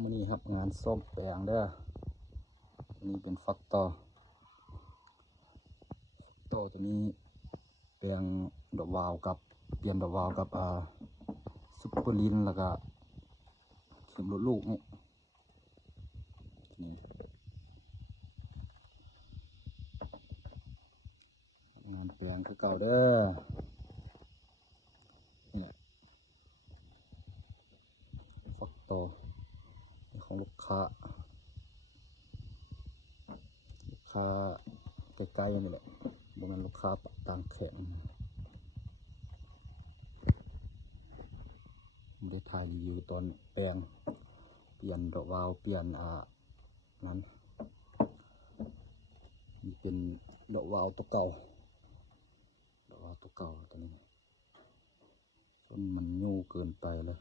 มื้อนี้ครับงานซ่อมแปลงเด้อตัวนี้เป็นฟักต่อตัวนี้แปลงดอกวาวกับเปลี่ยนดอกวาวกับซุปเปอร์ลินแล้วก็เข็มรถลูกนี่งานแปลงคือเก่าเด้อนี่แหละฟักต่อนี่ของลูกค้าใกล้ๆนี่แหละบ่แม่นลูกค้าต่างแข่งผมได้ถ่ายรีวิวตอนแปลงเปลี่ยนดอกวาวเปลี่ยนนั้นนี่เป็นดอกวาวตัวเก่าตัวนี้จนมันยู่เกินไปเลย